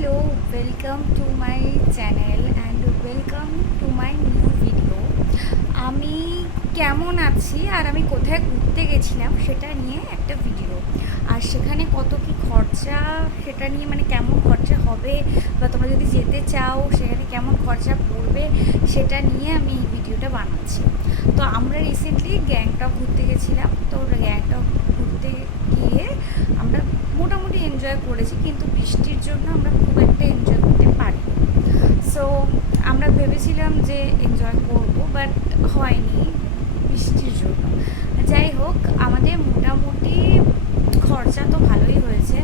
Hello, welcome to my channel and welcome to my new video. আমি কেমন আছি আর আমি কোথায় ঘুরতে গেছিলাম সেটা নিয়ে একটা ভিডিও। আর সেখানে কত কি খরচা সেটা নিয়ে, মানে কেমন খরচা হবে বা তোমরা যদি যেতে চাও সেখানে কেমন খরচা পড়বে সেটা নিয়ে আমি এই ভিডিওটা বানাচ্ছি। তো আমরা রিসেন্টলি গ্যাংটক ঘুরতে গেছিলাম। তো গ্যাংটক ঘুরতে গিয়ে আমরা মোটামুটি এনজয় করেছি, কিন্তু বৃষ্টির জন্য আমরা খুব একটা এনজয় করতে পারি। সো আমরা ভেবেছিলাম যে এনজয় করবো, বাট হয়নি বৃষ্টির জন্য। যাই হোক, আমাদের মোটামুটি খরচা তো ভালোই হয়েছে।